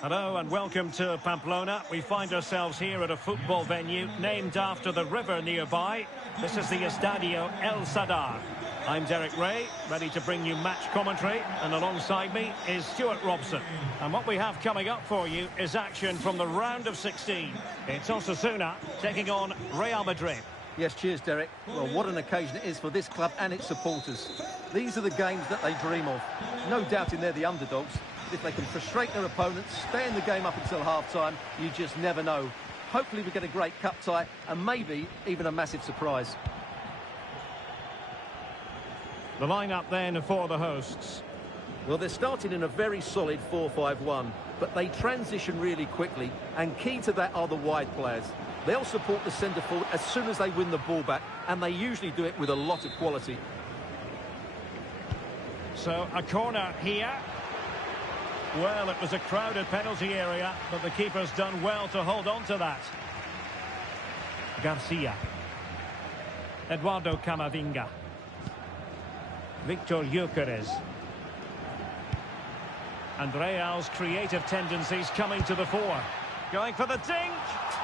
Hello and welcome to Pamplona. We find ourselves here at a football venue named after the river nearby. This is the Estadio El Sadar. I'm Derek Ray, ready to bring you match commentary, and alongside me is Stuart Robson. And what we have coming up for you is action from the round of 16. It's Osasuna taking on Real Madrid. Yes, cheers, Derek. Well, what an occasion it is for this club and its supporters. These are the games that they dream of. No doubting they're the underdogs. If they can frustrate their opponents, stay in the game up until half-time, you just never know. Hopefully we get a great cup tie and maybe even a massive surprise. The lineup then for the hosts. Well, they're starting in a very solid 4-5-1, but they transition really quickly, and key to that are the wide players. They'll support the centre-forward as soon as they win the ball back, and they usually do it with a lot of quality. So, a corner here. Well, it was a crowded penalty area, but the keeper's done well to hold on to that. Garcia. Eduardo Camavinga. Victor Gyökeres. And Real's creative tendencies coming to the fore. Going for the dink.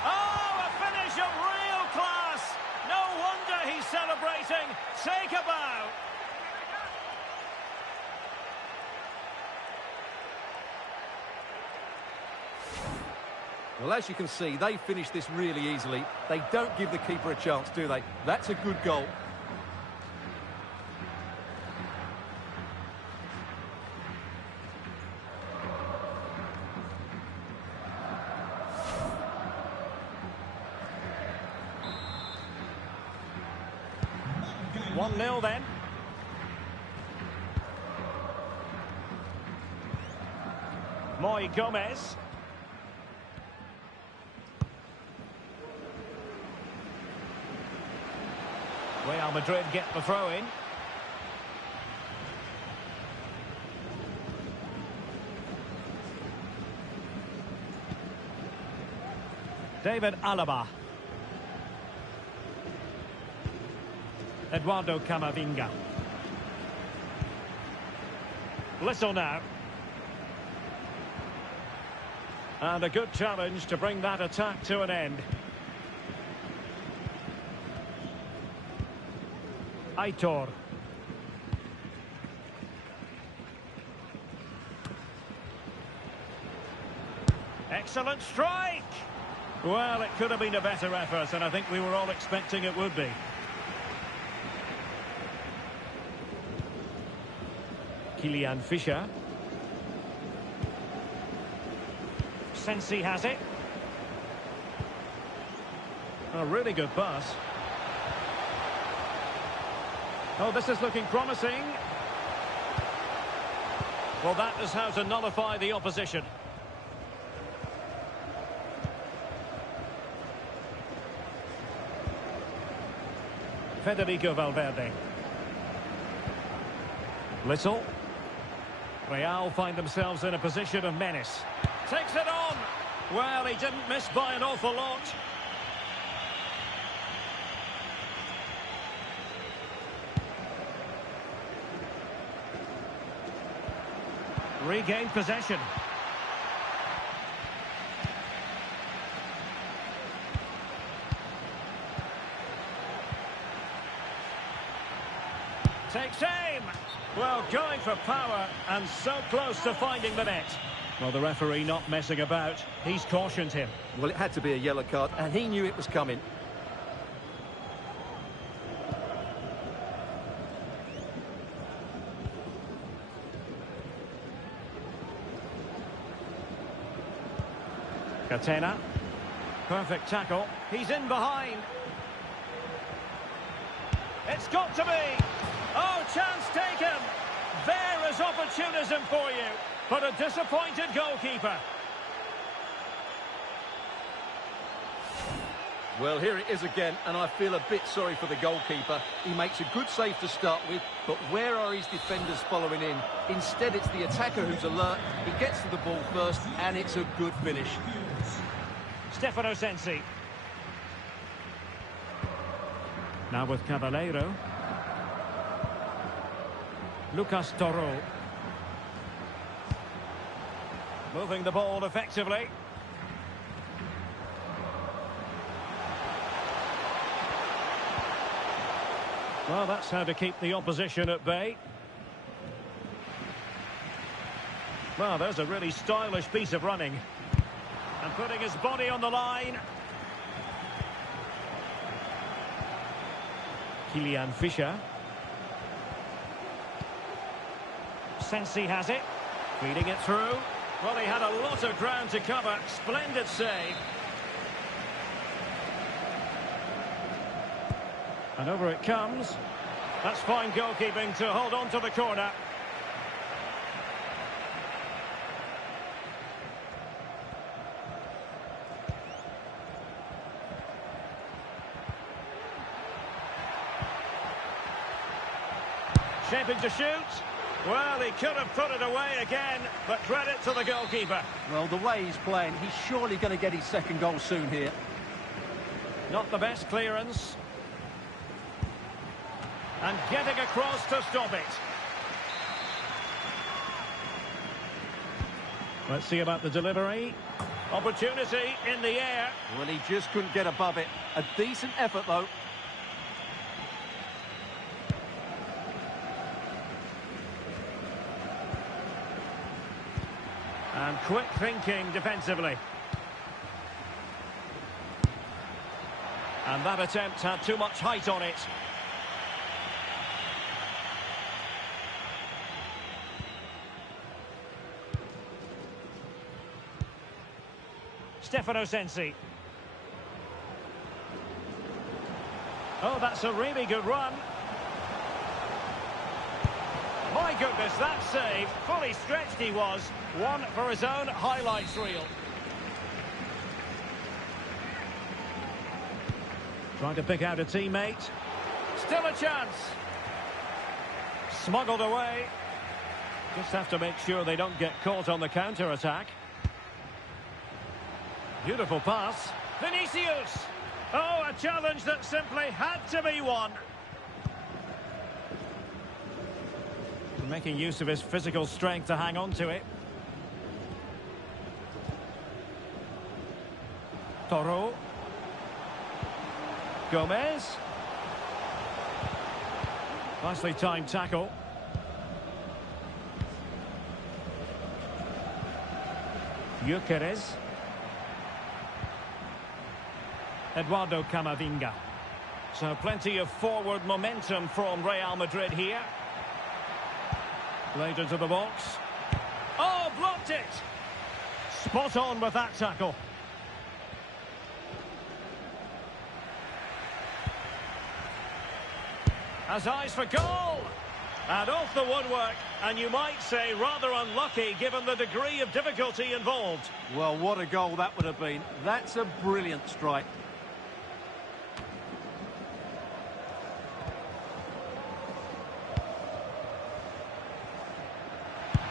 Oh, a finish of real class. No wonder he's celebrating. Take a bow. Well, as you can see, they finish this really easily. They don't give the keeper a chance, do they? That's a good goal. One 0 then. Moy Gomez. Real Madrid get the throw in. David Alaba. Eduardo Camavinga. Little now. And a good challenge to bring that attack to an end. Aitor. Excellent strike! Well, it could have been a better effort, and I think we were all expecting it would be. Kylian Fischer. Sensi has it. A really good pass. Oh, this is looking promising. Well, that is how to nullify the opposition. Federico Valverde. Little. Real find themselves in a position of menace. Takes it on. Well, he didn't miss by an awful lot. Regained possession. Takes aim. Well, going for power and so close to finding the net. Well, the referee not messing about. He's cautioned him. Well, it had to be a yellow card, and he knew it was coming. Catena. Perfect tackle. He's in behind. It's got to be. Oh, chance taken. There is opportunism for you. But a disappointed goalkeeper. Well, here it is again, and I feel a bit sorry for the goalkeeper. He makes a good save to start with, but where are his defenders following in? Instead, it's the attacker who's alert. He gets to the ball first, and it's a good finish. Stefano Sensi. Now with Caballero. Lucas Toro. Moving the ball effectively. Well, that's how to keep the opposition at bay. Well, there's a really stylish piece of running. And putting his body on the line. Kylian Fischer. Sensi has it. Feeding it through. Well, he had a lot of ground to cover. Splendid save. And over it comes. That's fine goalkeeping to hold on to the corner. Shaping to shoot. Well, he could have put it away again, but credit to the goalkeeper. Well, the way he's playing, he's surely going to get his second goal soon here. Not the best clearance. And getting across to stop it. Let's see about the delivery. Opportunity in the air. Well, he just couldn't get above it. A decent effort, though. And quick thinking defensively. And that attempt had too much height on it. Stefano Sensi. Oh, that's a really good run. My goodness, that save. Fully stretched he was. One for his own highlights reel. Trying to pick out a teammate. Still a chance. Smuggled away. Just have to make sure they don't get caught on the counter-attack. Beautiful pass. Vinicius! Oh, a challenge that simply had to be won. Making use of his physical strength to hang on to it. Toro. Gomez. Nicely timed tackle. Gyökeres. Eduardo Camavinga. So plenty of forward momentum from Real Madrid here. Played into the box. Oh, blocked it! Spot on with that tackle. Has eyes for goal! And off the woodwork, and you might say rather unlucky given the degree of difficulty involved. Well, what a goal that would have been. That's a brilliant strike.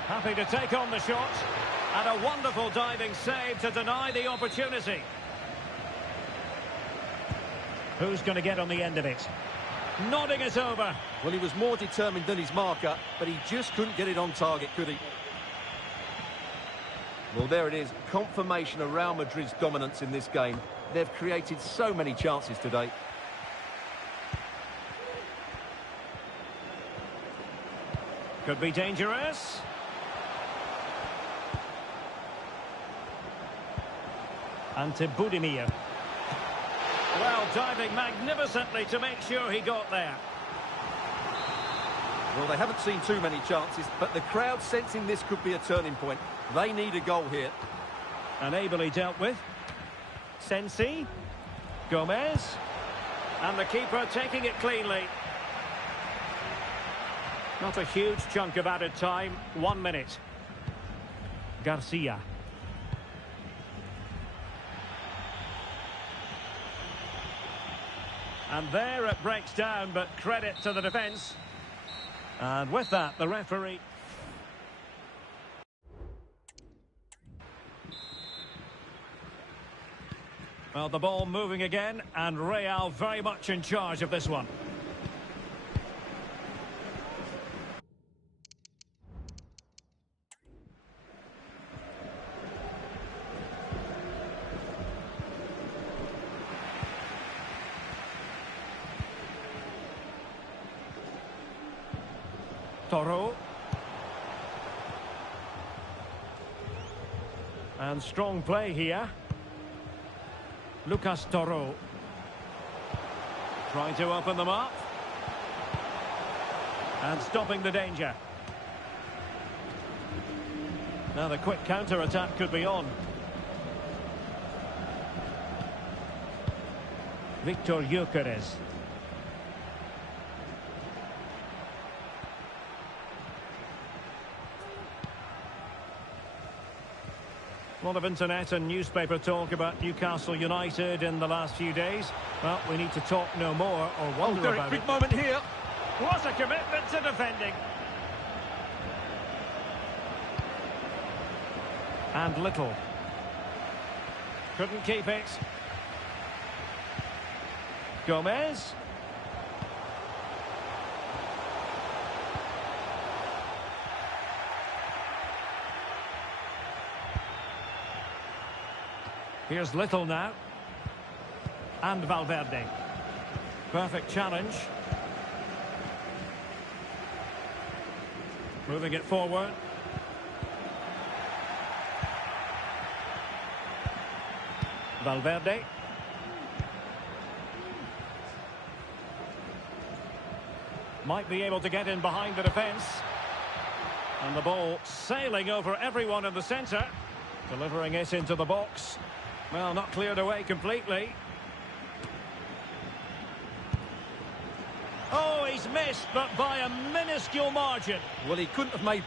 Happy to take on the shot. And a wonderful diving save to deny the opportunity. Who's going to get on the end of it? Nodding it over. Well, he was more determined than his marker, but he just couldn't get it on target, could he? Well, there it is. Confirmation of Real Madrid's dominance in this game. They've created so many chances today. Could be dangerous. Ante Budimir. Well, diving magnificently to make sure he got there. Well, they haven't seen too many chances, but the crowd sensing this could be a turning point. They need a goal here. And ably dealt with. Sensi. Gomez. And the keeper taking it cleanly. Not a huge chunk of added time. 1 minute. Garcia. And there it breaks down, but credit to the defence. And with that, the referee... Well, the ball moving again, and Real very much in charge of this one. Toro. And strong play here. Lucas Toro. Trying to open them up. And stopping the danger. Now the quick counter-attack could be on. Victor Gyökeres. A lot of internet and newspaper talk about Newcastle United in the last few days. Well, we need to talk no more or wonder about big it. moment here. What a commitment to defending. And Little. Couldn't keep it. Gomez. Here's Little now. And Valverde. Perfect challenge. Moving it forward. Valverde. Might be able to get in behind the defence. And the ball sailing over everyone in the centre. Delivering it into the box. Well, not cleared away completely. Oh, he's missed, but by a minuscule margin. Well, he couldn't have made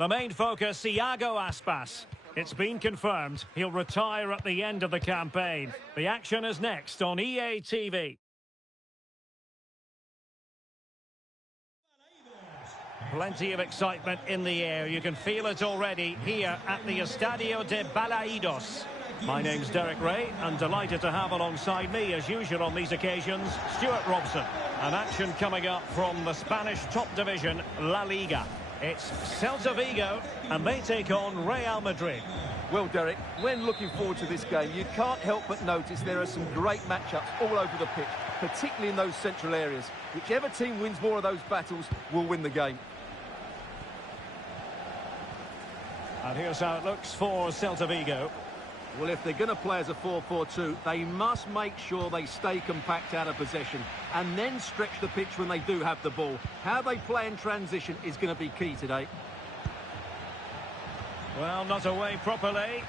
The main focus, Iago Aspas. It's been confirmed he'll retire at the end of the campaign. The action is next on EA TV. Plenty of excitement in the air. You can feel it already here at the Estadio de Balaidos. My name's Derek Ray, and delighted to have alongside me, as usual on these occasions, Stuart Robson. An action coming up from the Spanish top division, La Liga. It's Celta Vigo, and they take on Real Madrid. Well, Derek, when looking forward to this game, you can't help but notice there are some great matchups all over the pitch, particularly in those central areas. Whichever team wins more of those battles will win the game. And here's how it looks for Celta Vigo. Well, if they're going to play as a 4-4-2, they must make sure they stay compact out of possession and then stretch the pitch when they do have the ball. How they play in transition is going to be key today. Well, not away properly.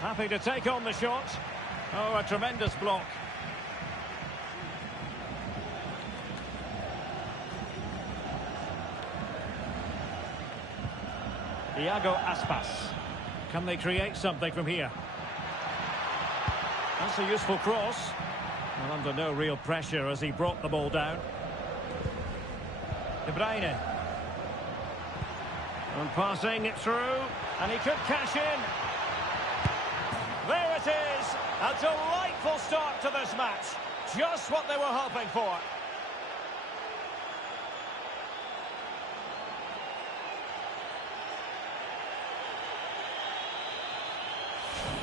Happy to take on the shot. Oh, a tremendous block. Iago Aspas. Can they create something from here? That's a useful cross. Well, under no real pressure as he brought the ball down. De Bruyne. And passing it through. And he could cash in. There it is. A delightful start to this match. Just what they were hoping for.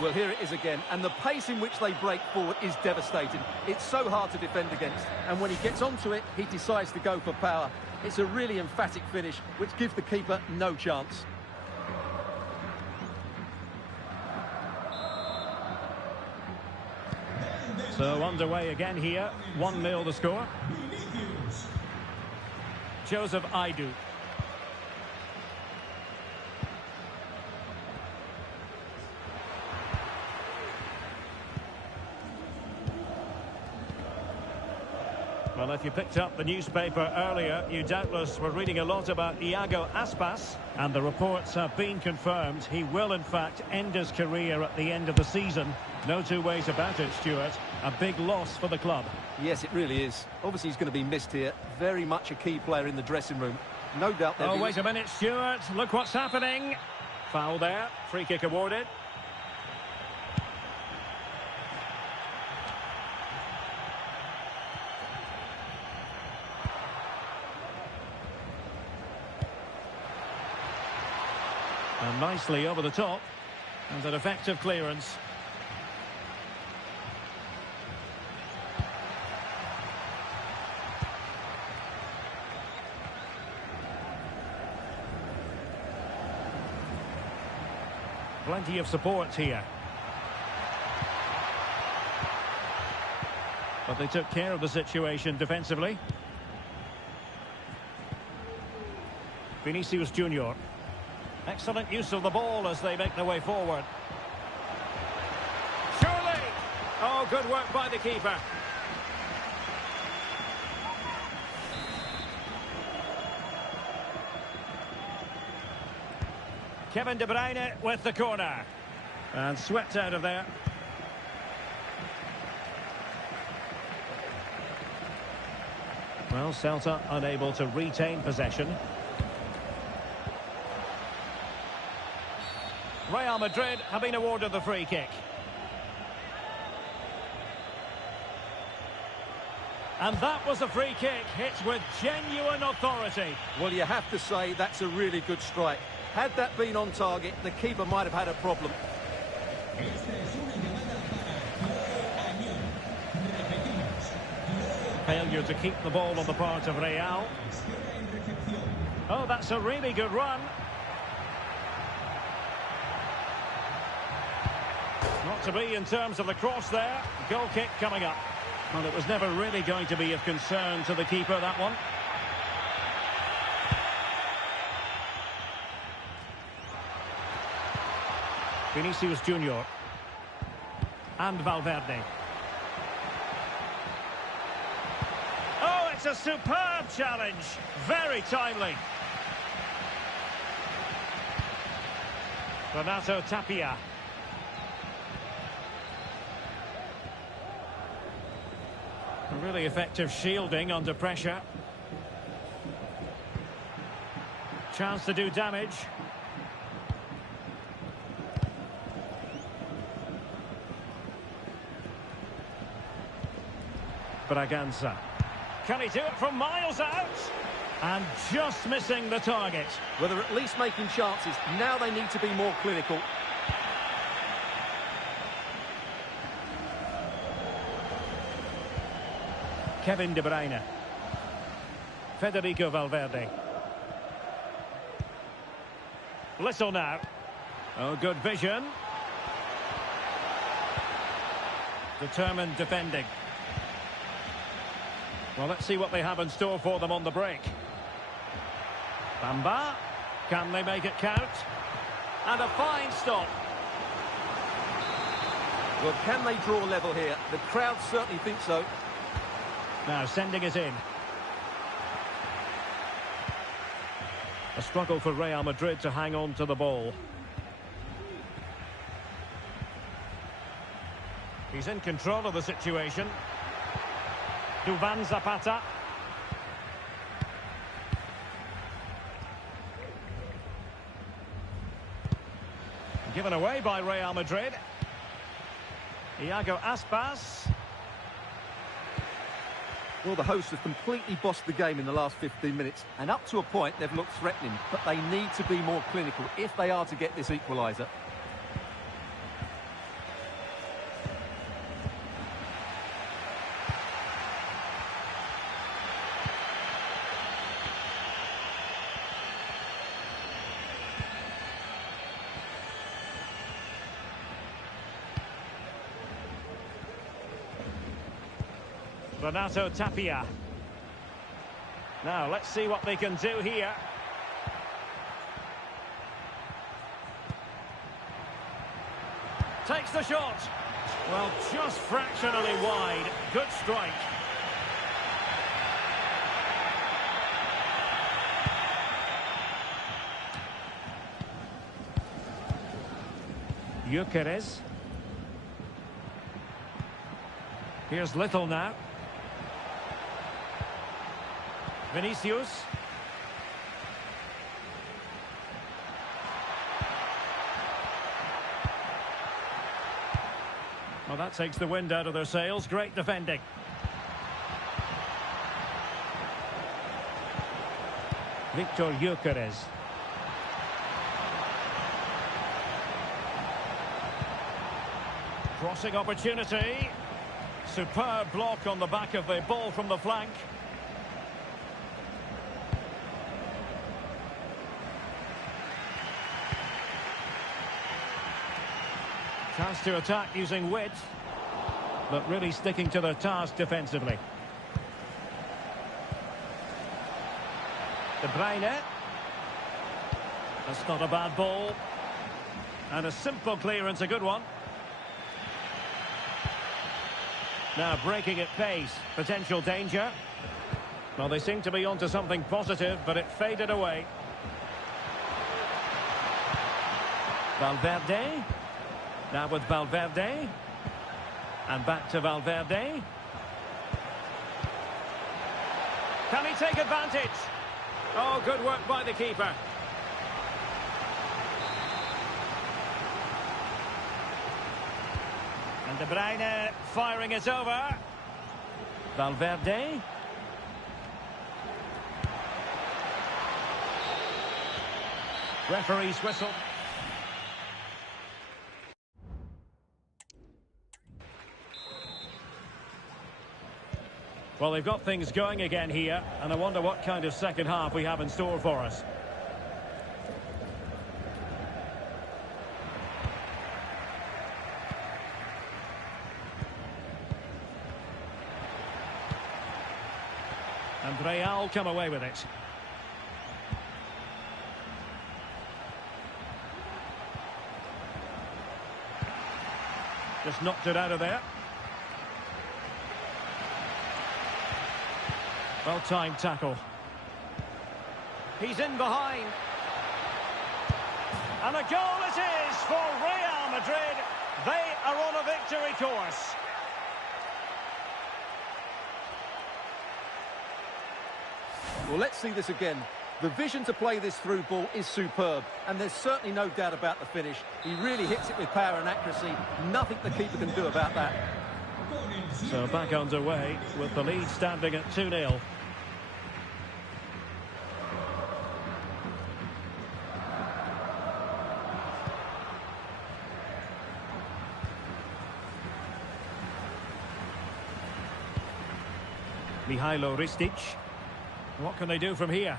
Well, here it is again, and the pace in which they break forward is devastating. It's so hard to defend against, and when he gets onto it, he decides to go for power. It's a really emphatic finish, which gives the keeper no chance. So underway again here, 1-0 the score. Joseph Aidu. Well, if you picked up the newspaper earlier, you doubtless were reading a lot about Iago Aspas, and the reports have been confirmed. He will, in fact, end his career at the end of the season. No two ways about it, Stuart. A big loss for the club. Yes, it really is. Obviously, he's going to be missed here. Very much a key player in the dressing room. No doubt there. Oh, wait a minute, Stuart. Look what's happening. Foul there. Free kick awarded. And nicely over the top. And an effective clearance. Plenty of support here. But they took care of the situation defensively. Vinicius Junior. Excellent use of the ball as they make their way forward. Surely! Oh, good work by the keeper. Kevin De Bruyne with the corner. And swept out of there. Well, Celta unable to retain possession. Real Madrid have been awarded the free kick. And that was a free kick hit with genuine authority. Well, you have to say that's a really good strike. Had that been on target, the keeper might have had a problem. Failure to keep the ball on the part of Real. Oh, that's a really good run. Not to be in terms of the cross there. Goal kick coming up. Well, it was never really going to be of concern to the keeper, that one. Vinicius Junior. And Valverde. Oh, it's a superb challenge. Very timely. Renato Tapia. Really effective shielding under pressure. Chance to do damage. Braganza. Can he do it from miles out? And just missing the target. Well, they're at least making chances. Now they need to be more clinical. Kevin De Bruyne. Federico Valverde. Little now. Oh, good vision. Determined defending. Well, let's see what they have in store for them on the break. Bamba. Can they make it count? And a fine stop. Well, can they draw level here? The crowd certainly think so. Now sending it in. A struggle for Real Madrid to hang on to the ball. He's in control of the situation. Duvan Zapata. Given away by Real Madrid. Iago Aspas. Well, the hosts have completely bossed the game in the last 15 minutes, and up to a point they've looked threatening, but they need to be more clinical if they are to get this equaliser. Renato Tapia. Now, let's see what they can do here. Takes the shot. Well, just fractionally wide. Good strike. Gyökeres. Here's Little now. Vinicius. Well, that takes the wind out of their sails. Great defending. Victor Gyökeres. Crossing opportunity. Superb block on the back of the ball from the flank. Chance to attack using width, but really sticking to their task defensively. De Bruyne. That's not a bad ball. And a simple clearance, a good one. Now breaking at pace, potential danger. Well, they seem to be onto something positive, but it faded away. Valverde. Now with Valverde. And back to Valverde. Can he take advantage? Oh, good work by the keeper. And De Bruyne firing it over. Valverde. Referee's whistle. Well, they've got things going again here, and I wonder what kind of second half we have in store for us. And Real come away with it. Just knocked it out of there. Well-timed tackle. He's in behind. And a goal it is for Real Madrid. They are on a victory course. Well, let's see this again. The vision to play this through ball is superb, and there's certainly no doubt about the finish. He really hits it with power and accuracy. Nothing the keeper can do about that. So back underway with the lead standing at 2-0. Mihailo Ristic. What can they do from here?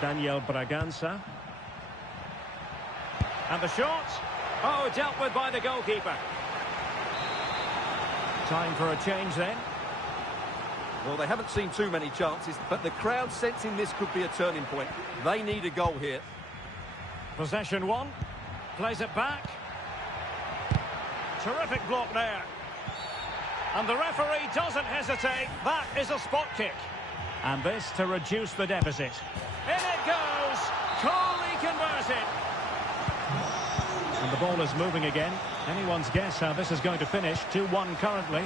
Daniel Bragança. And the shot. Oh, dealt with by the goalkeeper. Time for a change then. Well, they haven't seen too many chances, but the crowd sensing this could be a turning point. They need a goal here. Possession one. Plays it back. Terrific block there. And the referee doesn't hesitate. That is a spot kick. And this to reduce the deficit. In it goes. Coolly converted. And the ball is moving again. Anyone's guess how this is going to finish. 2-1 currently.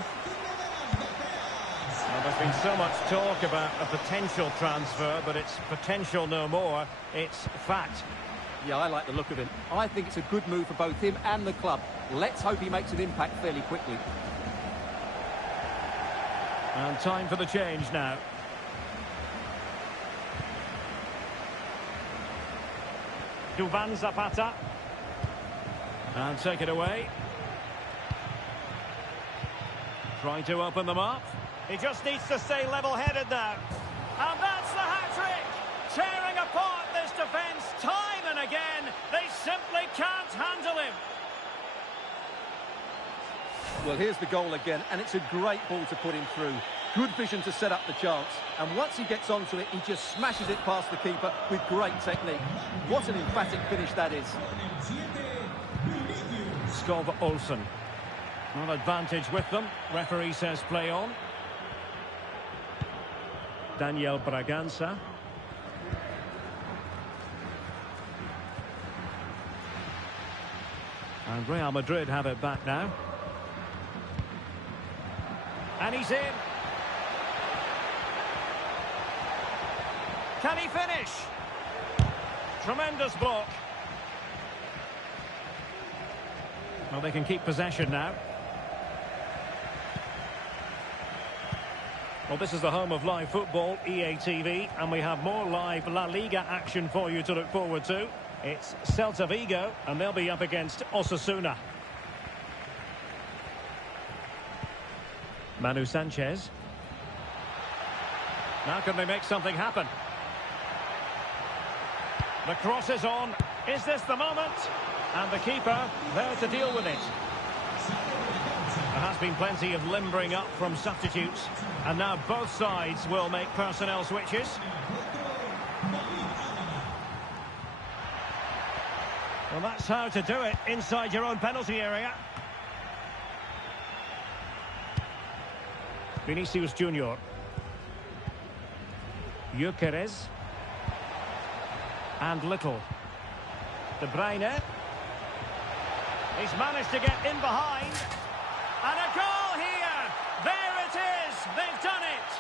Well, there's been so much talk about a potential transfer, but it's potential no more. It's fact. Yeah, I like the look of him. I think it's a good move for both him and the club. Let's hope he makes an impact fairly quickly. And time for the change now. Duvan Zapata. And take it away. Trying to open them up. He just needs to stay level-headed now. And that's the hat-trick! Tearing apart this defence time and again. They simply can't handle him. Well, here's the goal again, and it's a great ball to put him through. Good vision to set up the chance. And once he gets onto it, he just smashes it past the keeper with great technique. What an emphatic finish that is. Skov Olsen. An advantage with them. Referee says play on. Daniel Bragança. And Real Madrid have it back now. And he's in. Can he finish? Tremendous block. Well, they can keep possession now. Well, this is the home of live football, EA TV, and we have more live La Liga action for you to look forward to. It's Celta Vigo, and they'll be up against Osasuna. Manu Sanchez. Now can they make something happen? The cross is on. Is this the moment? And the keeper there to deal with it. There has been plenty of limbering up from substitutes. And now both sides will make personnel switches. Well, that's how to do it inside your own penalty area. Vinicius Junior. Gyökeres. And Little. De Bruyne. He's managed to get in behind. And a goal here! There it is! They've done it!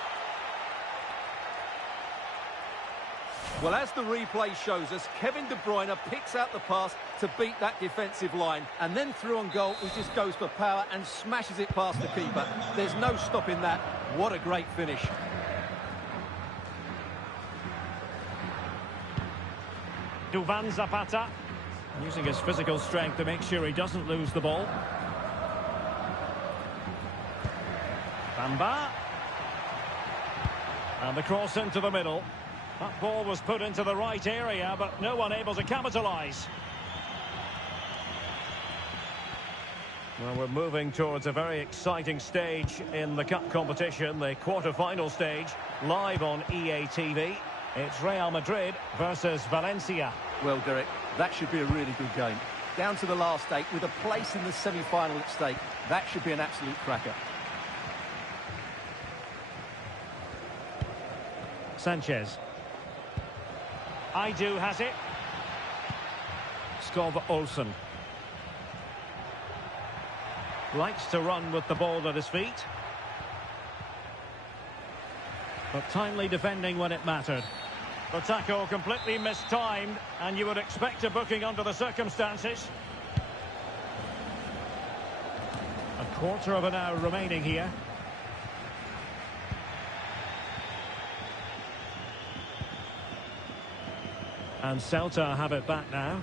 Well, as the replay shows us, Kevin De Bruyne picks out the pass to beat that defensive line. And then through on goal, he just goes for power and smashes it past the keeper. There's no stopping that. What a great finish. Duvan Zapata. Using his physical strength to make sure he doesn't lose the ball. Bamba. And the cross into the middle. That ball was put into the right area, but no one able to capitalise. Well, we're moving towards a very exciting stage in the cup competition, the quarter-final stage, live on EA TV. It's Real Madrid versus Valencia. Well, Derek, that should be a really good game. Down to the last 8 with a place in the semi-final at stake. That should be an absolute cracker. Sanchez. Aidu has it. Skov Olsen. Likes to run with the ball at his feet. But timely defending when it mattered. The tackle completely mistimed, and you would expect a booking under the circumstances. A quarter of an hour remaining here. And Celta have it back now.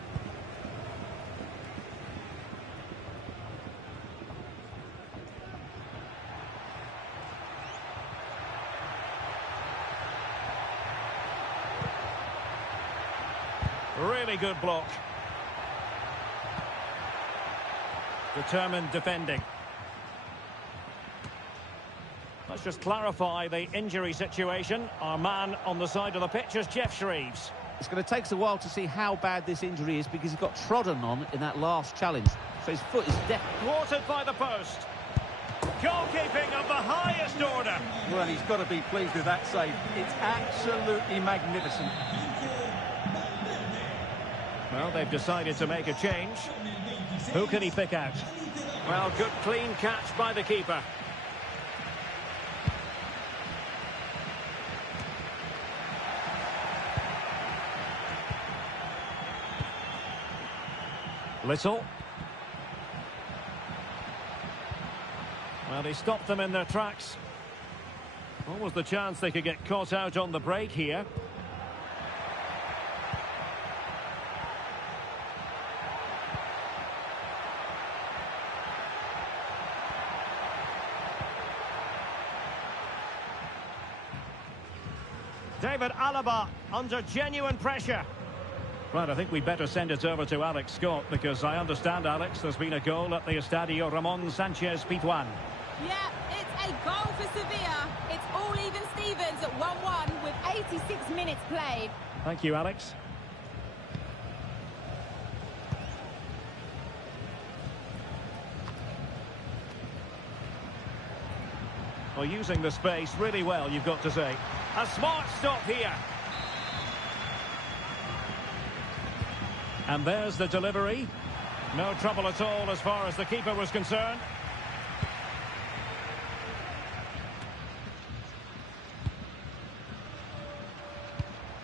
Really good block. Determined defending. Let's just clarify the injury situation. Our man on the side of the pitch is Jeff Shreves. It's going to take us a while to see how bad this injury is because he got trodden on in that last challenge. So his foot is definitely... Thwarted by the post. Goalkeeping of the highest order. Well, he's got to be pleased with that save. It's absolutely magnificent. Well, they've decided to make a change. Who can he pick out? Well, good clean catch by the keeper. Little. Well, he stopped them in their tracks. What was the chance they could get caught out on the break here? David Alaba under genuine pressure. Right, I think we'd better send it over to Alex Scott because I understand, Alex, there's been a goal at the Estadio Ramon Sanchez Pizjuan. Yeah, it's a goal for Sevilla. It's all even Stevens at 1-1 with 86 minutes played. Thank you, Alex. Well, using the space really well, you've got to say. A smart stop here. And there's the delivery. No trouble at all as far as the keeper was concerned.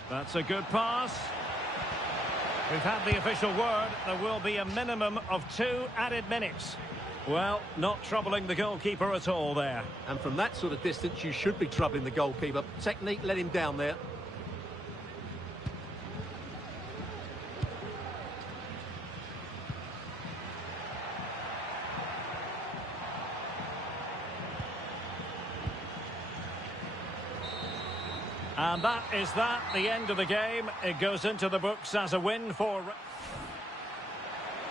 That's a good pass. We've had the official word. There will be a minimum of 2 added minutes. Well, not troubling the goalkeeper at all there. And from that sort of distance, you should be troubling the goalkeeper. Technique let him down there. And that is that, the end of the game. It goes into the books as a win for...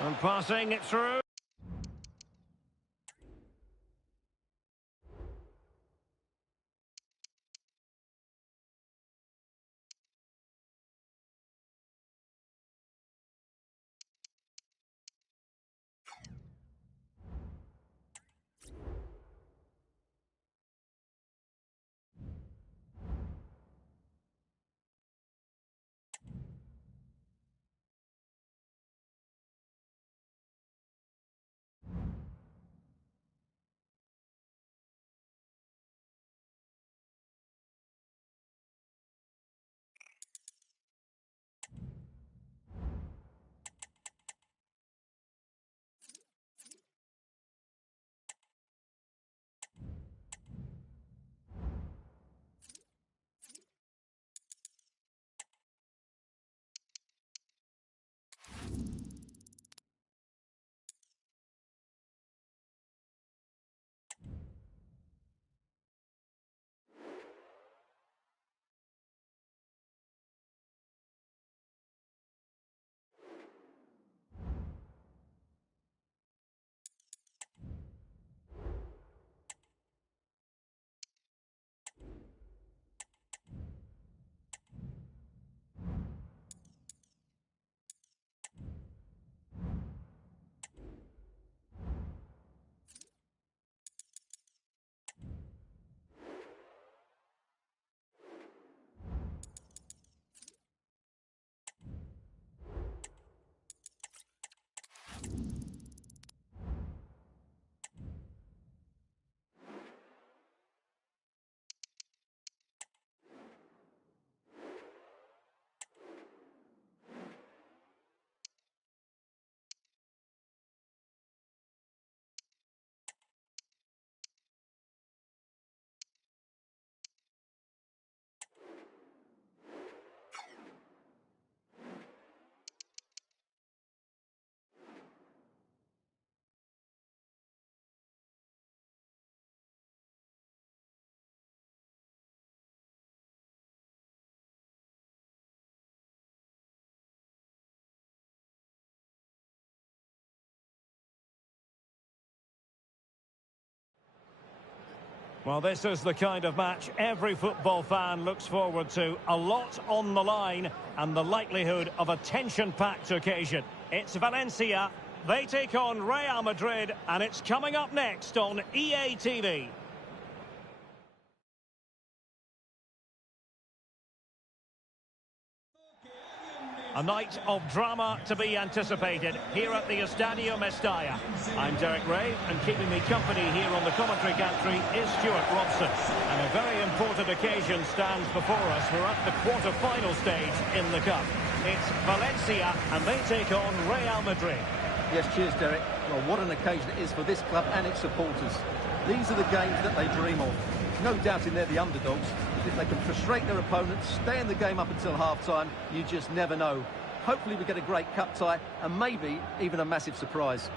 And passing it through. Well, this is the kind of match every football fan looks forward to. A lot on the line and the likelihood of a tension-packed occasion. It's Valencia. They take on Real Madrid, and it's coming up next on EA TV. A night of drama to be anticipated here at the Estadio Mestalla. I'm Derek Ray, and keeping me company here on the commentary gantry is Stuart Robson. And a very important occasion stands before us. We're at the quarter-final stage in the Cup. It's Valencia, and they take on Real Madrid. Yes, cheers, Derek. Well, what an occasion it is for this club and its supporters. These are the games that they dream of. No doubting they're the underdogs. If they can frustrate their opponents, stay in the game up until half-time, you just never know. Hopefully we get a great cup tie and maybe even a massive surprise.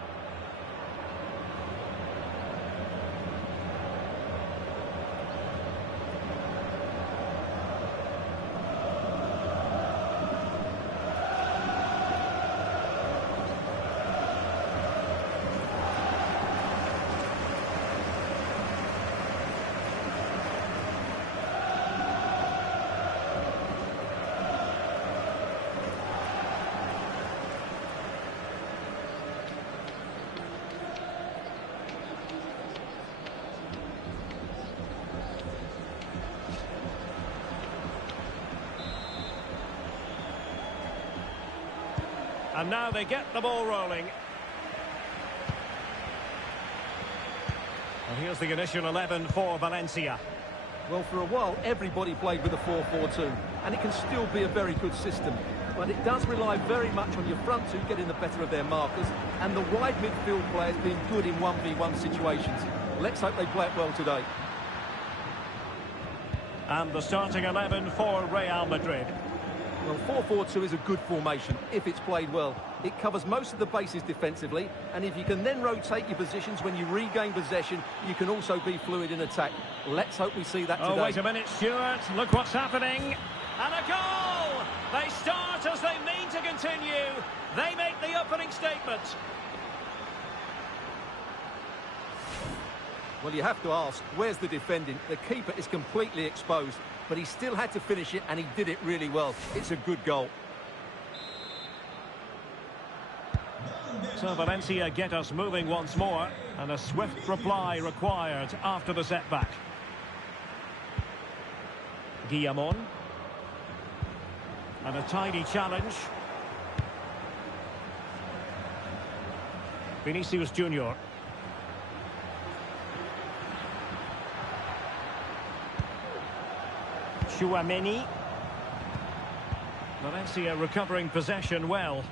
And now they get the ball rolling. And here's the initial 11 for Valencia. Well, for a while, everybody played with a 4-4-2, and it can still be a very good system. But it does rely very much on your front two getting the better of their markers, and the wide midfield players being good in 1v1 situations. Let's hope they play it well today. And the starting 11 for Real Madrid. Well, 4-4-2 is a good formation if it's played well. It covers most of the bases defensively, and if you can then rotate your positions when you regain possession, you can also be fluid in attack. Let's hope we see that today. Oh, wait a minute, Stuart. Look what's happening. And a goal! They start as they mean to continue. They make the opening statement. Well, you have to ask, where's the defending? The keeper is completely exposed, but he still had to finish it, and he did it really well. It's a good goal. So Valencia get us moving once more, and a swift reply required after the setback. Guillamon. And a tidy challenge. Vinicius Junior. Chouameni. Valencia recovering possession well.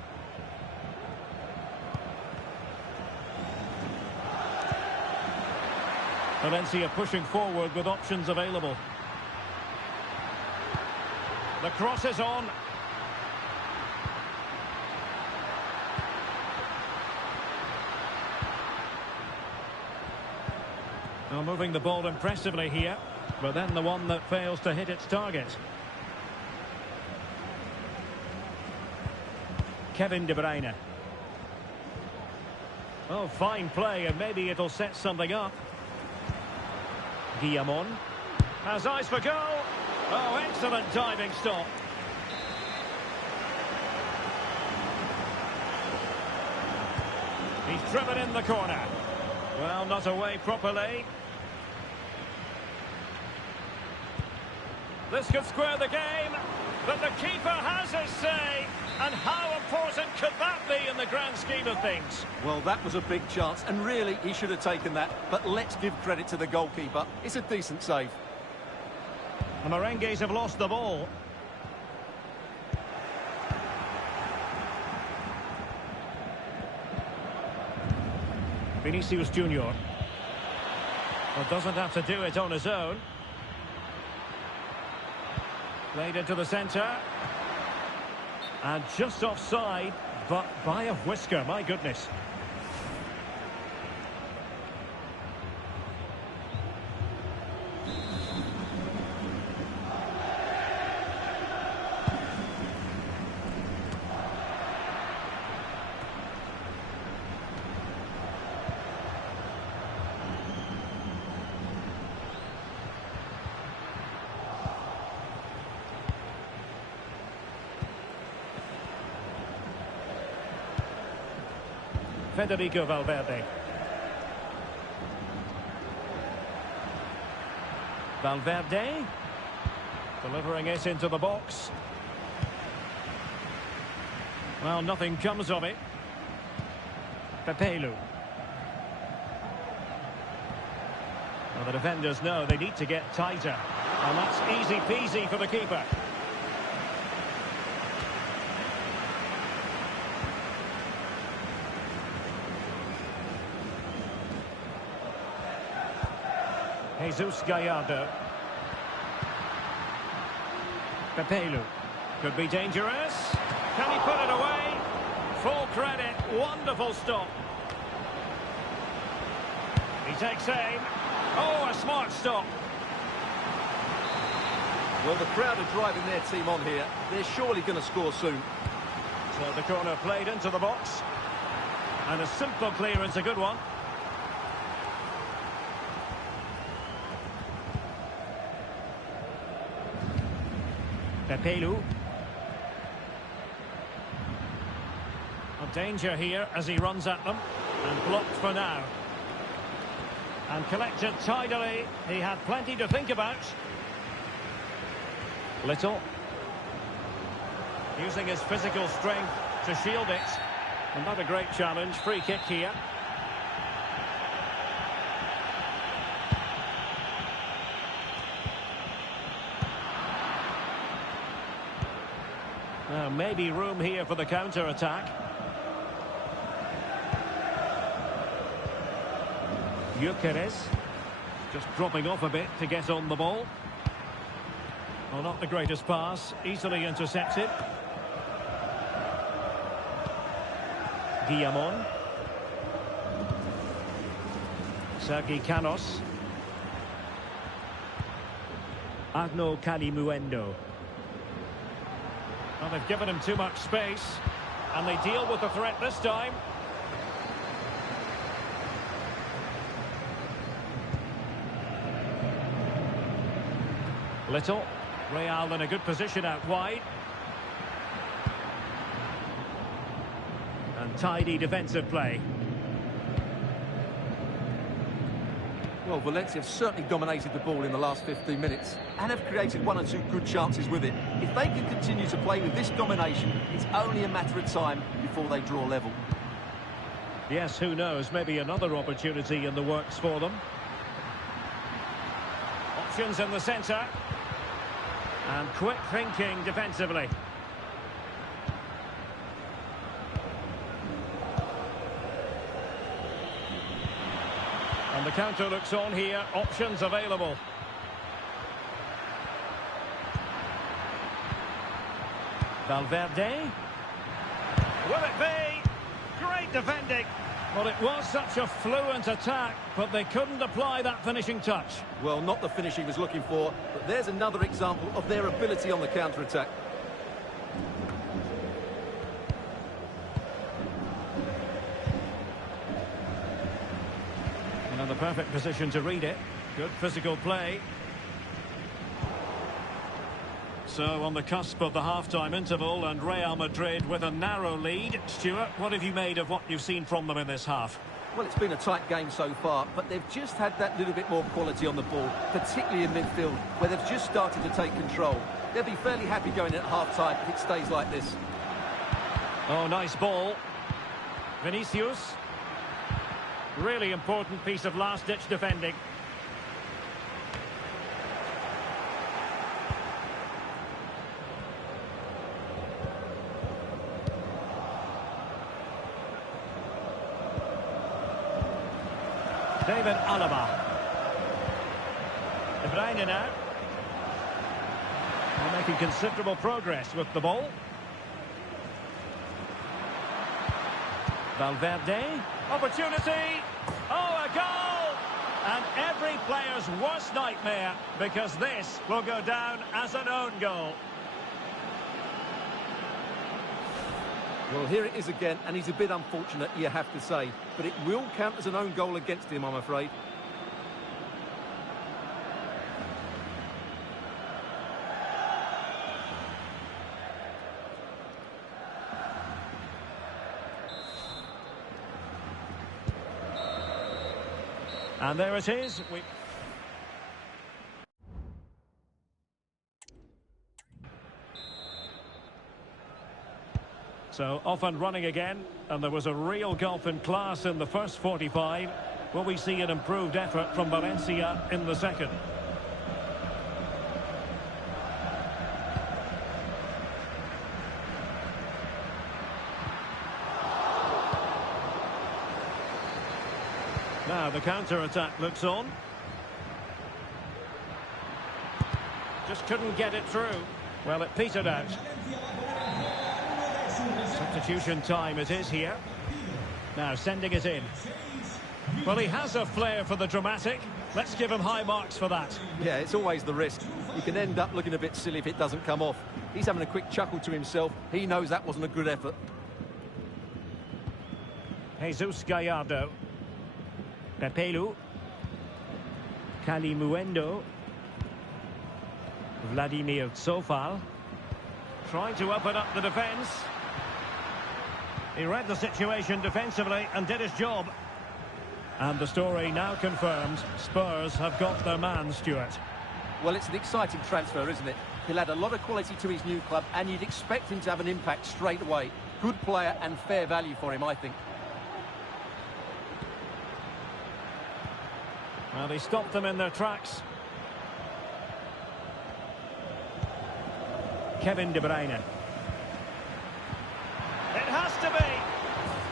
Valencia pushing forward with options available. The cross is on. Now moving the ball impressively here, but then the one that fails to hit its target. Kevin De Bruyne. Oh, fine play, and maybe it'll set something up. Guillamon has eyes for goal. Oh, excellent diving stop. He's driven in the corner. Well, not away properly. This could square the game, but the keeper has his say. And how important could that be in the grand scheme of things? Well, that was a big chance, and really, he should have taken that. But let's give credit to the goalkeeper. It's a decent save. The Merengues have lost the ball. Vinicius Junior. Well, doesn't have to do it on his own. Played into the centre. And just offside, but by a whisker, my goodness. Federico Valverde. Valverde. Delivering it into the box. Well, nothing comes of it. Pepelu. Well, the defenders know they need to get tighter. And that's easy peasy for the keeper. Jesus Gallardo. Pepelu. Could be dangerous. Can he put it away? Full credit. Wonderful stop. He takes aim. Oh, a smart stop. Well, the crowd are driving their team on here. They're surely going to score soon. So the corner played into the box. And a simple clearance, a good one. Pepelu. A danger here as he runs at them. And blocked for now. And collected tidily. He had plenty to think about. Little. Using his physical strength to shield it. And not a great challenge. Free kick here. Now, maybe room here for the counter-attack. Gyökeres just dropping off a bit to get on the ball. Well, not the greatest pass, easily intercepted. Guillamon. Sergi Canos. Arnaud Calimuendo. Well, they've given him too much space, and they deal with the threat this time. Little. Real in a good position out wide. And tidy defensive play. Well, Valencia have certainly dominated the ball in the last 15 minutes and have created one or two good chances with it. If they can continue to play with this domination, it's only a matter of time before they draw level. Yes, who knows? Maybe another opportunity in the works for them. Options in the centre. And quick thinking defensively. And the counter looks on here. Options available. Valverde. Will it be? Great defending. Well, it was such a fluent attack, but they couldn't apply that finishing touch. Well, not the finish he was looking for, but there's another example of their ability on the counter-attack. And in the perfect position to read it. Good physical play. So on the cusp of the half-time interval, and Real Madrid with a narrow lead. Stuart, what have you made of what you've seen from them in this half? Well, it's been a tight game so far, but they've just had that little bit more quality on the ball, particularly in midfield, where they've just started to take control. They'll be fairly happy going in at half-time if it stays like this. Oh, nice ball. Vinicius. Really important piece of last-ditch defending. David Alaba. De Bruyne now. They're making considerable progress with the ball. Valverde. Opportunity. Oh, a goal! And every player's worst nightmare, because this will go down as an own goal. Well, here it is again, and he's a bit unfortunate, you have to say. But it will count as an own goal against him, I'm afraid. And there it is. So off and running again, and there was a real gulf in class in the first 45. Will we see an improved effort from Valencia in the second? Now the counter-attack looks on. Just couldn't get it through. Well, it petered out. Substitution time it is here. Now sending it in. Well, he has a flair for the dramatic. Let's give him high marks for that. Yeah, it's always the risk. You can end up looking a bit silly if it doesn't come off. He's having a quick chuckle to himself. He knows that wasn't a good effort. Jesus Gallardo. Pepelu. Kalimuendo. Vladimir Tsofal. Trying to open up the defence. He read the situation defensively and did his job. And the story now confirmed. Spurs have got their man, Stuart. Well, it's an exciting transfer, isn't it? He'll add a lot of quality to his new club, and you'd expect him to have an impact straight away. Good player and fair value for him, I think. Well, he stopped them in their tracks. Kevin De Bruyne. It has to be.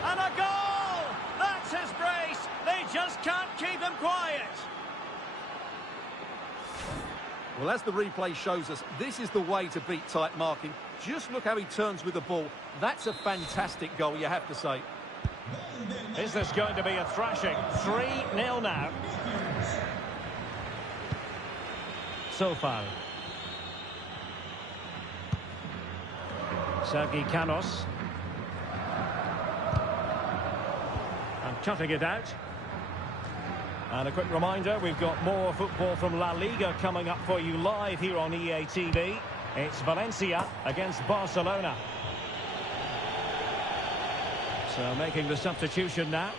And a goal! That's his brace. They just can't keep him quiet. Well, as the replay shows us, this is the way to beat tight marking. Just look how he turns with the ball. That's a fantastic goal, you have to say. Is this going to be a thrashing? 3-0 now. Sofal. Sergi Canos. And cutting it out. And a quick reminder, we've got more football from La Liga coming up for you live here on EA TV. It's Valencia against Barcelona. So making the substitution now.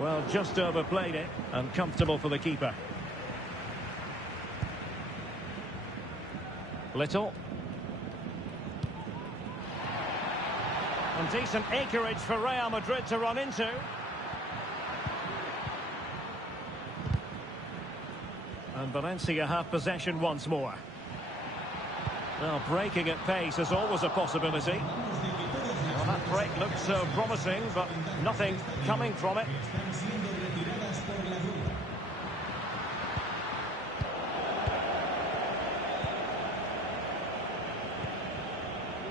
Well, just overplayed it, and comfortable for the keeper. Little. And decent acreage for Real Madrid to run into. And Valencia have possession once more. Well, breaking at pace is always a possibility. Well, that break looked so promising, but nothing coming from it.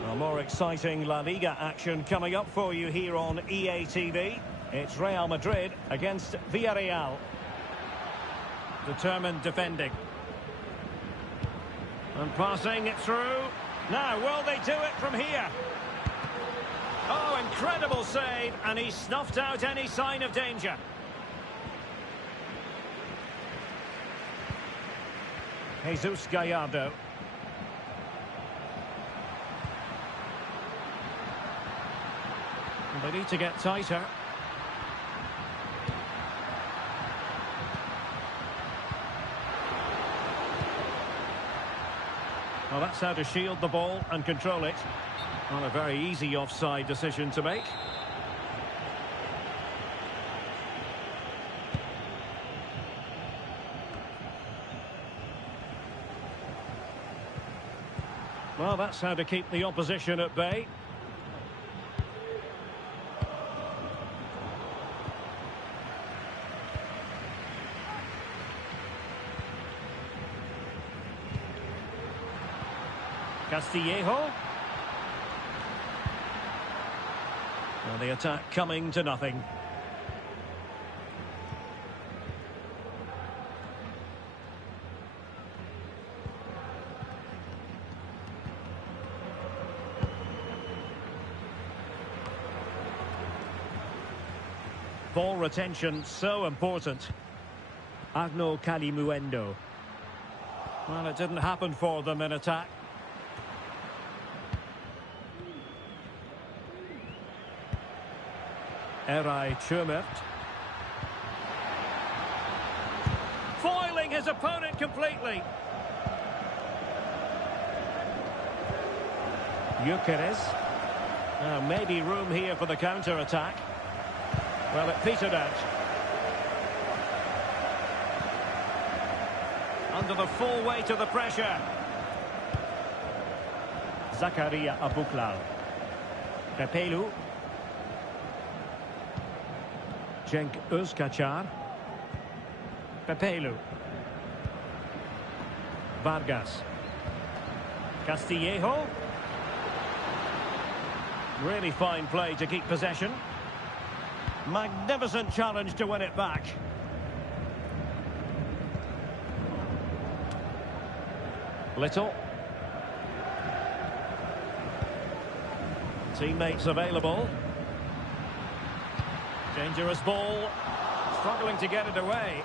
Well, more exciting La Liga action coming up for you here on EA TV. It's Real Madrid against Villarreal. Determined defending. And passing it through. Now, will they do it from here? Oh, incredible save, and he snuffed out any sign of danger. Jesus Gallardo. And they need to get tighter. Well, that's how to shield the ball and control it. Not a very easy offside decision to make. Well, that's how to keep the opposition at bay. Castillejo. Well, the attack coming to nothing. Ball retention so important. Arnaud Calimuendo. Well, it didn't happen for them in attack. Eray Chumert. Foiling his opponent completely. Gyökeres. Maybe room here for the counter-attack. Well, it petered out. Under the full weight of the pressure. Zakaria Abuklal. Pepelu. Cenk Özkaçar. Pepelu. Vargas. Castillejo. Really fine play to keep possession. Magnificent challenge to win it back. Little. Teammates available. Dangerous ball. Struggling to get it away.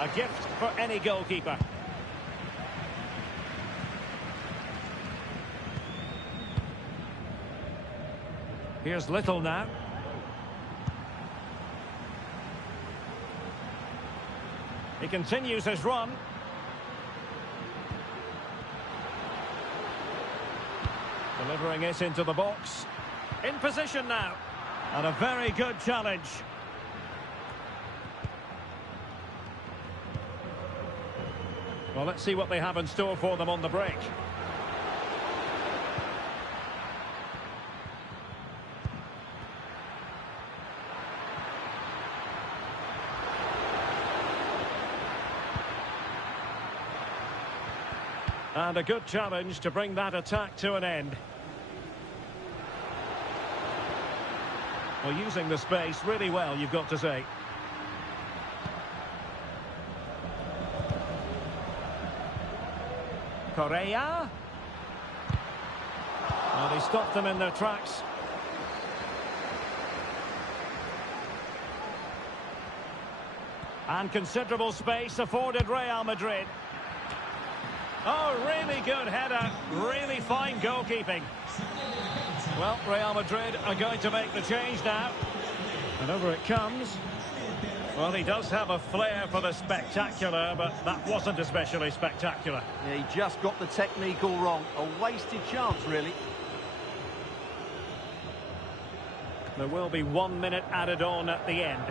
A gift for any goalkeeper. Here's Little now. He continues his run. Delivering it into the box. In position now. And a very good challenge. Well, let's see what they have in store for them on the break. And a good challenge to bring that attack to an end. Well, using the space really well, you've got to say. Correa. Well, they stopped them in their tracks. And considerable space afforded Real Madrid. Oh, really good header. Really fine goalkeeping. Well, Real Madrid are going to make the change now. And over it comes. Well, he does have a flair for the spectacular, but that wasn't especially spectacular. Yeah, he just got the technique all wrong. A wasted chance, really. There will be 1 minute added on at the end.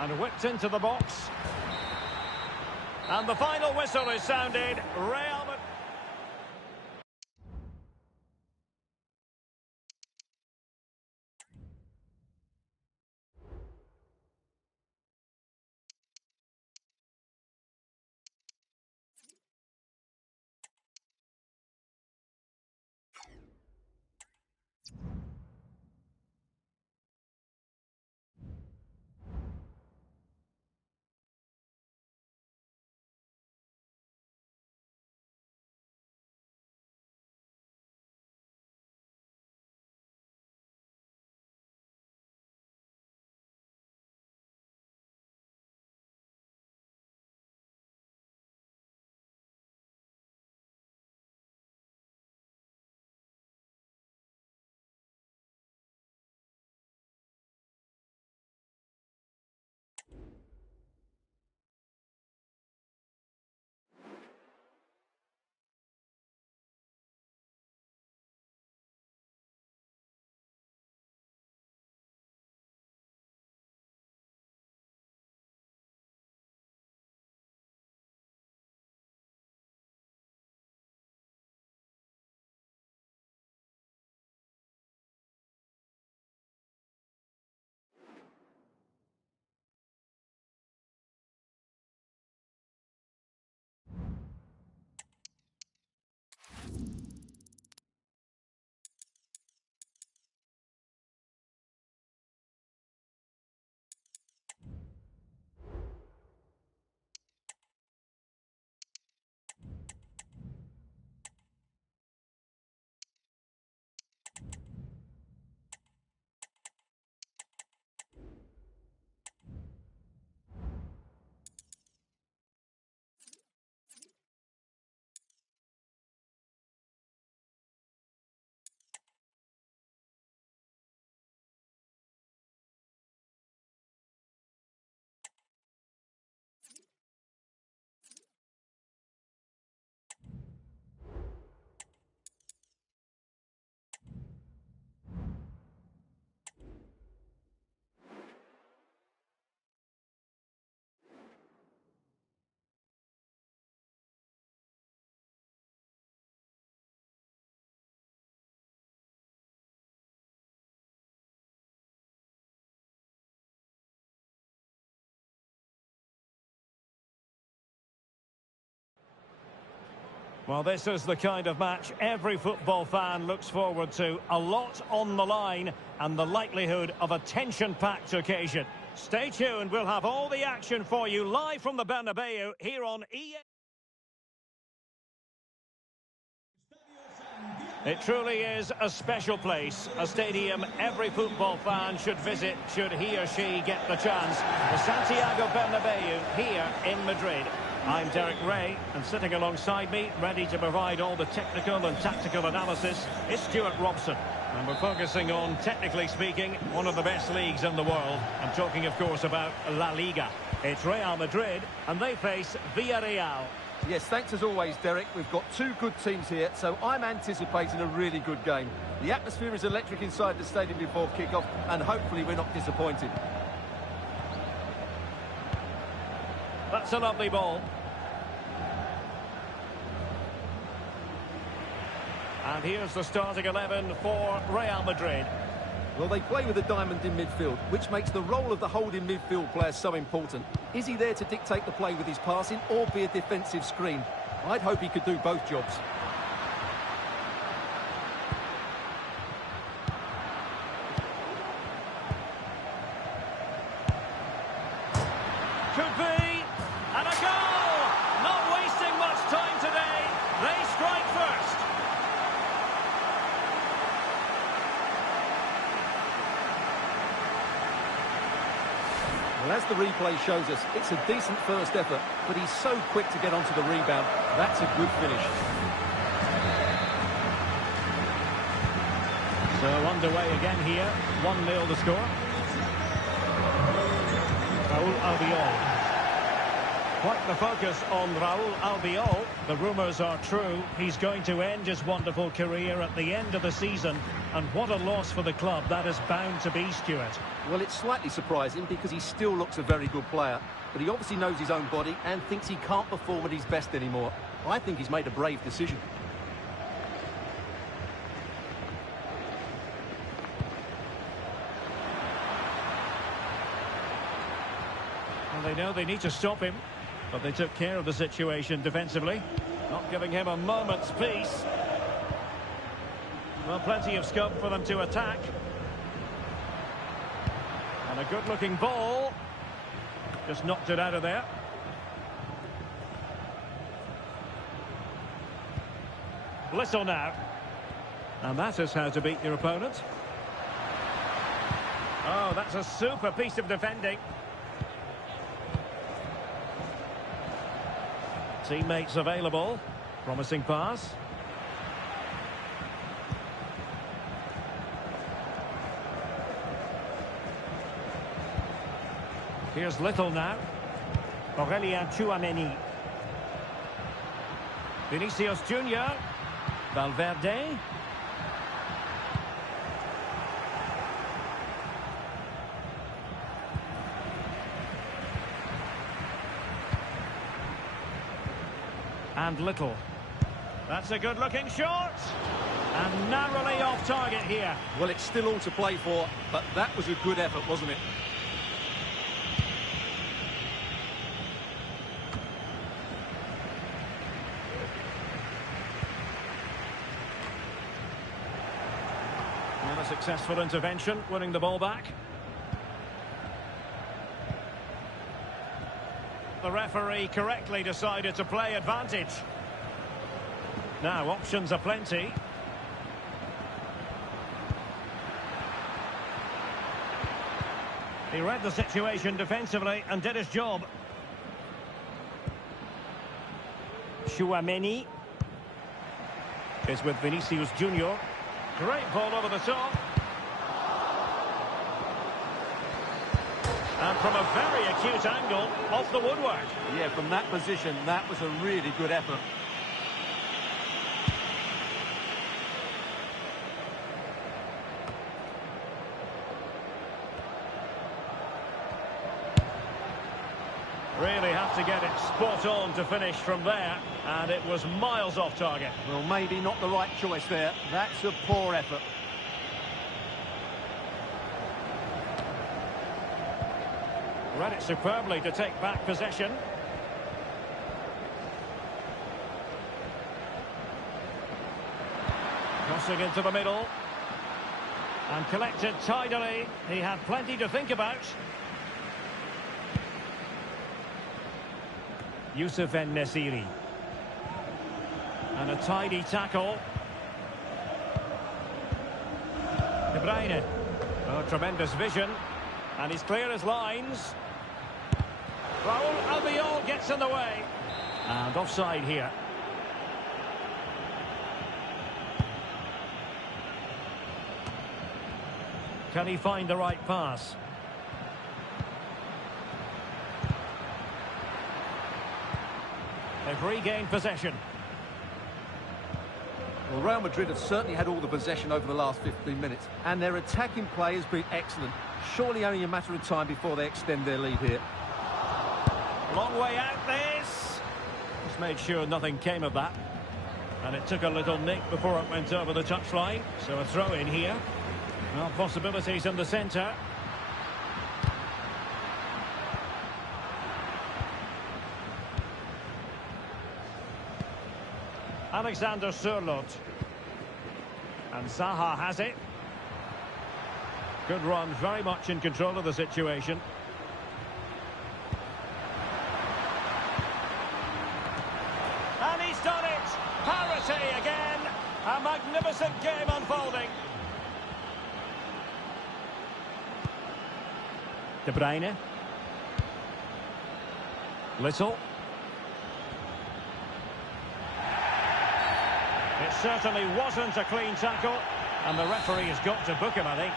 And whipped into the box. And the final whistle is sounded. Real Madrid. Well, this is the kind of match every football fan looks forward to. A lot on the line and the likelihood of a tension-packed occasion. Stay tuned, we'll have all the action for you live from the Bernabeu here on EA. It truly is a special place, a stadium every football fan should visit should he or she get the chance. The Santiago Bernabeu here in Madrid. I'm Derek Ray, and sitting alongside me, ready to provide all the technical and tactical analysis, is Stuart Robson. And we're focusing on, technically speaking, one of the best leagues in the world. I'm talking, of course, about La Liga. It's Real Madrid, and they face Villarreal. Yes, thanks as always, Derek. We've got two good teams here, so I'm anticipating a really good game. The atmosphere is electric inside the stadium before kick-off, and hopefully we're not disappointed. That's a lovely ball. And here's the starting 11 for Real Madrid. Well, they play with a diamond in midfield, which makes the role of the holding midfield player so important. Is he there to dictate the play with his passing or be a defensive screen? I'd hope he could do both jobs. Could be, and a goal! Not wasting much time today. They strike first. Well, as the replay shows us, it's a decent first effort, but he's so quick to get onto the rebound. That's a good finish. So underway again here, 1-0 the score. Raúl Albiol. Quite the focus on Raúl Albiol. The rumours are true. He's going to end his wonderful career at the end of the season. And what a loss for the club that is bound to be, Stuart. Well, it's slightly surprising because he still looks a very good player. But he obviously knows his own body and thinks he can't perform at his best anymore. I think he's made a brave decision. Well, they know they need to stop him, but they took care of the situation defensively, not giving him a moment's peace. Well, plenty of scope for them to attack. And a good-looking ball. Just knocked it out of there. Little now. And that is how to beat your opponent. Oh, that's a super piece of defending. Teammates available. Promising pass. Here's Little now. Aurélien Tchouameni. Vinicius Junior. Valverde. And Little. That's a good-looking shot. And narrowly off target here. Well, it's still all to play for, but that was a good effort, wasn't it? And a successful intervention, winning the ball back. The referee correctly decided to play advantage. Now, options are plenty. He read the situation defensively and did his job. Tchouameni is with Vinicius Junior. Great ball over the top. And from a very acute angle, off the woodwork. Yeah, from that position, that was a really good effort. Really have to get it spot on to finish from there, and it was miles off target. Well, maybe not the right choice there. That's a poor effort. Read it superbly to take back possession. Crossing into the middle. And collected tidily. He had plenty to think about. Youssef En-Nesyri. And a tidy tackle. De Bruyne. Oh, tremendous vision. And he's clear as lines. Raul Albiol gets in the way. And offside here. Can he find the right pass? They've regained possession. Well, Real Madrid have certainly had all the possession over the last 15 minutes, and their attacking play has been excellent. Surely only a matter of time before they extend their lead here. Long way out this. Just made sure nothing came of that. And it took a little nick before it went over the touchline. So a throw in here. Well, possibilities in the centre. Alexander Sørloth. And Zaha has it. Good run, very much in control of the situation. And he's done it! Parity again! A magnificent game unfolding. De Bruyne. Little. It certainly wasn't a clean tackle, and the referee has got to book him, I think.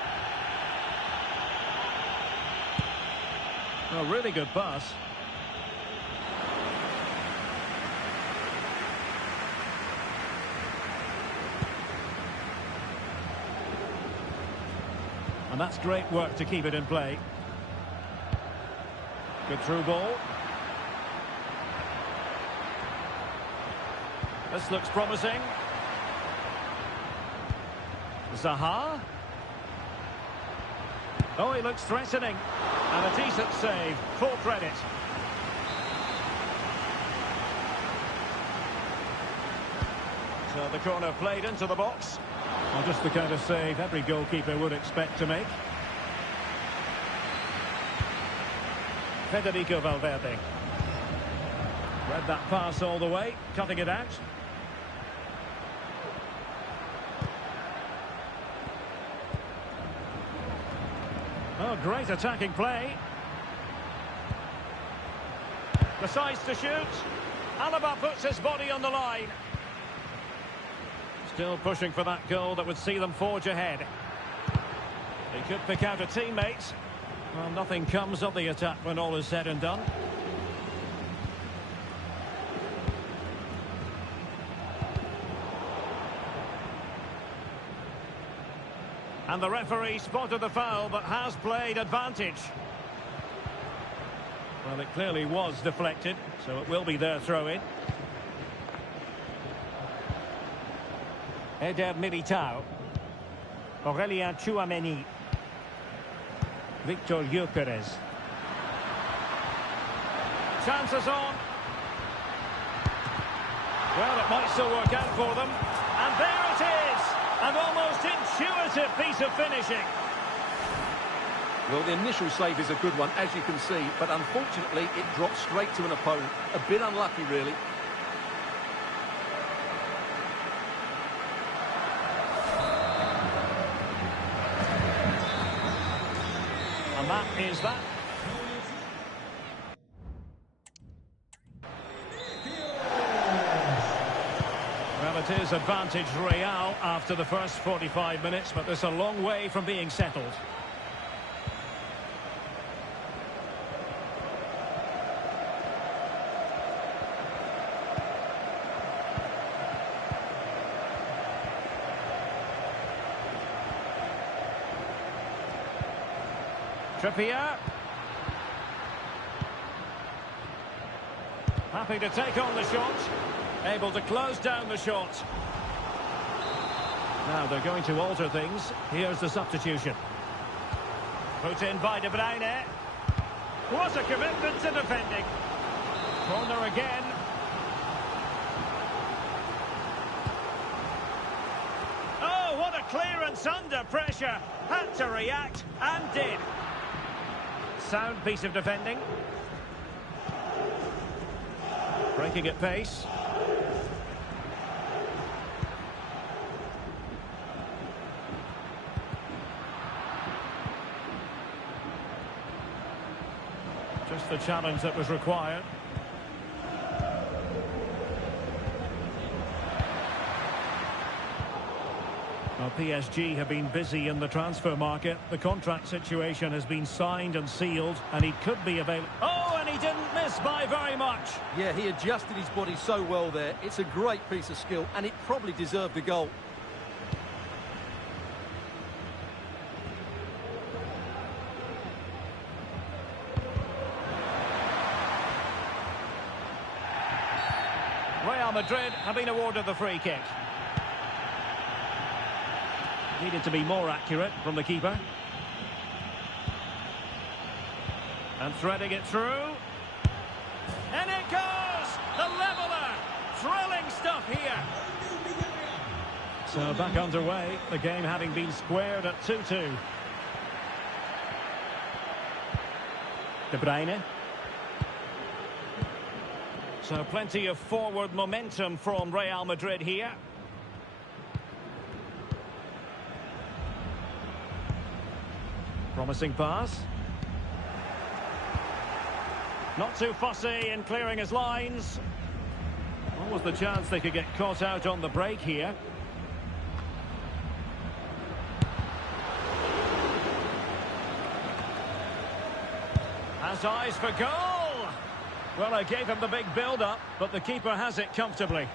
A really good pass. And that's great work to keep it in play. Good through ball. This looks promising. Zaha. Oh, he looks threatening. And a decent save. Full credit. So the corner played into the box. Well, just the kind of save every goalkeeper would expect to make. Federico Valverde. Read that pass all the way, cutting it out. Oh, great attacking play. Decides to shoot. Alaba puts his body on the line. Still pushing for that goal that would see them forge ahead. He could pick out a teammate. Well, nothing comes of the attack when all is said and done. And the referee spotted the foul, but has played advantage. Well, it clearly was deflected, so it will be their throw-in. Eder Militao. Aurélien Tchouameni. Victor Gyökeres. Chances on. Well, it might still work out for them. And there it is! An almost intuitive piece of finishing. Well, the initial save is a good one, as you can see, but unfortunately it dropped straight to an opponent. A bit unlucky, really. And that is that. Well, it is advantage Real after the first 45 minutes, but there's a long way from being settled. Trippier. Happy to take on the shot. Able to close down the shot. Now they're going to alter things. Here's the substitution. Put in by De Bruyne. What a commitment to defending. Corner again. clearance under pressure. Had to react and did. Sound piece of defending. Breaking at pace. Just the challenge that was required. Well, PSG have been busy in the transfer market. The contract situation has been signed and sealed, and he could be available. Oh, and he didn't miss by very much. Yeah, he adjusted his body so well there. It's a great piece of skill, and it probably deserved the goal. Real Madrid have been awarded the free kick. Needed to be more accurate from the keeper. And threading it through. And it goes! The leveller! Thrilling stuff here. So back underway, the game having been squared at 2-2. De Bruyne. So plenty of forward momentum from Real Madrid here. Promising pass. Not too fussy in clearing his lines. What was the chance they could get caught out on the break here? Has eyes for goal. Well, I gave him the big build-up, but the keeper has it comfortably.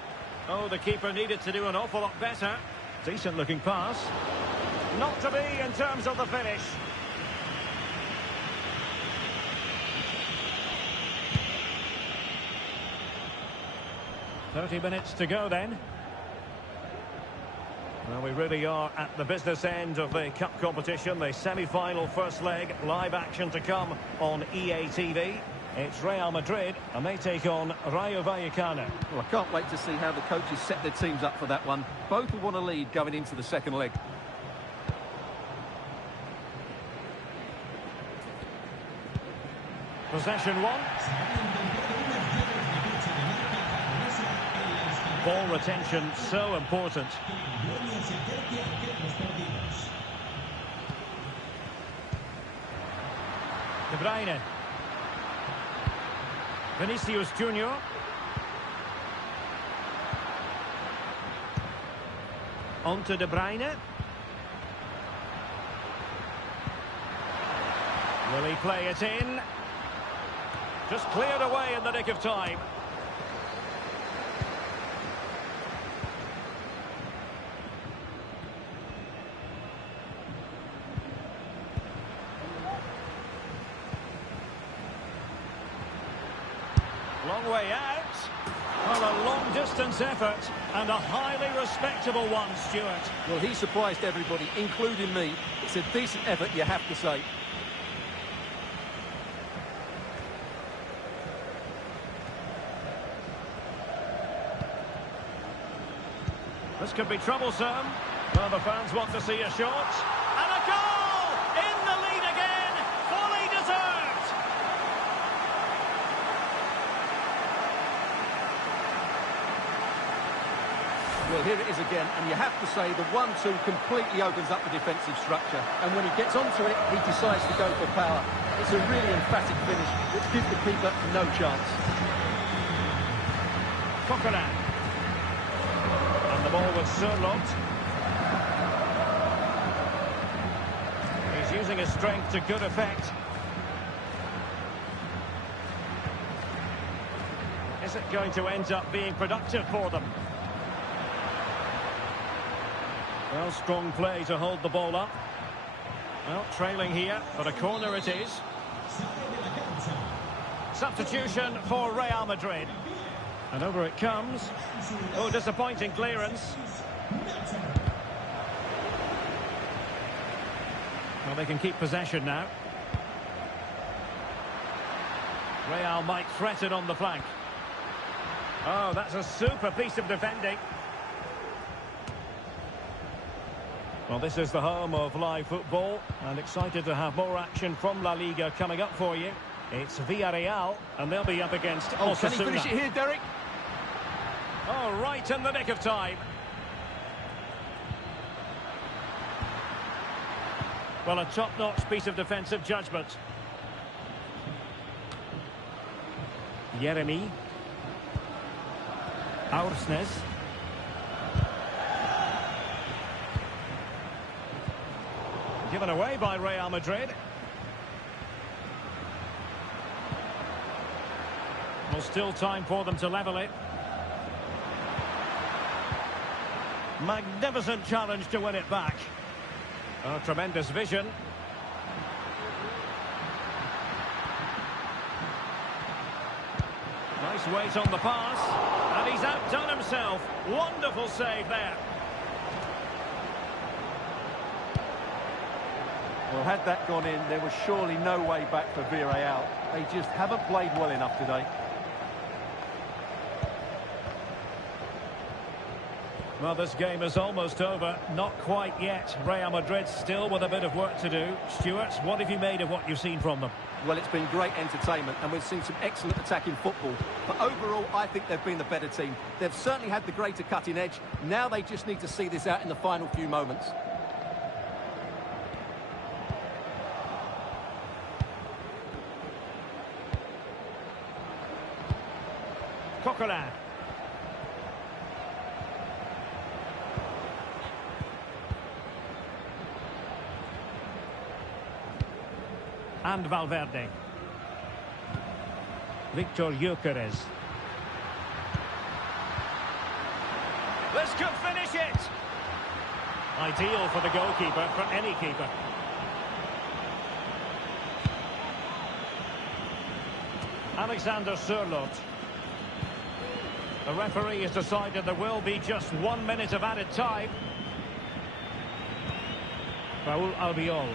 Oh, the keeper needed to do an awful lot better. Decent-looking pass. Not to be in terms of the finish. 30 minutes to go then. Well, we really are at the business end of the cup competition. The semi-final first leg, live action to come on EA TV. It's Real Madrid, and they take on Rayo Vallecano. Well, I can't wait to see how the coaches set their teams up for that one. Both will want to lead going into the second leg. Possession one. Ball retention so important. De Bruyne. Vinicius Junior. On to De Bruyne. Will he play it in? Just cleared away in the nick of time. Long way out. Well, a long-distance effort and a highly respectable one, Stuart. Well, he surprised everybody, including me. It's a decent effort, you have to say. This could be troublesome. Well, the fans want to see a shot. And a goal! In the lead again! Fully deserved! Well, here it is again, and you have to say the 1-2 completely opens up the defensive structure. And when he gets onto it, he decides to go for power. It's a really emphatic finish, which gives the keeper no chance. Kukulkan. And the ball with Sørloth. He's using his strength to good effect. Is it going to end up being productive for them? Well, strong play to hold the ball up. Well, trailing here, but a corner it is. Substitution for Real Madrid. And over it comes. Oh, disappointing clearance. Well, they can keep possession now. Real might threaten on the flank. Oh, that's a super piece of defending. Well, this is the home of live football, and excited to have more action from La Liga coming up for you. It's Villarreal, and they'll be up against Osasuna. Can he finish it here, Derek? Oh, right in the nick of time. Well, a top-notch piece of defensive judgment. Yeremy. Aursnes. Given away by Real Madrid. Well, still time for them to level it. Magnificent challenge to win it back. Oh, tremendous vision. Nice weight on the pass. And he's outdone himself. Wonderful save there. Well, had that gone in, there was surely no way back for Villarreal. They just haven't played well enough today. Well, this game is almost over. Not quite yet. Real Madrid still with a bit of work to do. Stuart, what have you made of what you've seen from them? Well, it's been great entertainment, and we've seen some excellent attacking football. But overall, I think they've been the better team. They've certainly had the greater cutting edge. Now they just need to see this out in the final few moments. Kukulkan. And Valverde. Victor Gyökeres. This could finish it! Ideal for the goalkeeper, for any keeper. Alexander Sørloth. The referee has decided there will be just 1 minute of added time. Raúl Albiol.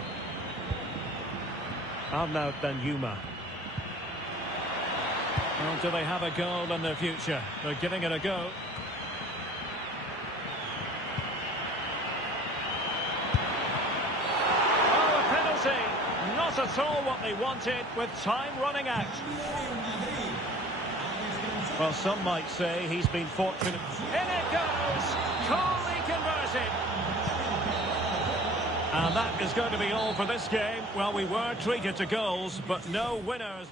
Arnaud Danjuma. Well, do they have a goal in their future? They're giving it a go. Oh, a penalty! Not at all what they wanted, with time running out. Well, some might say he's been fortunate. In it goes! Coolly converted! And that is going to be all for this game. Well, we were treated to goals, but no winners.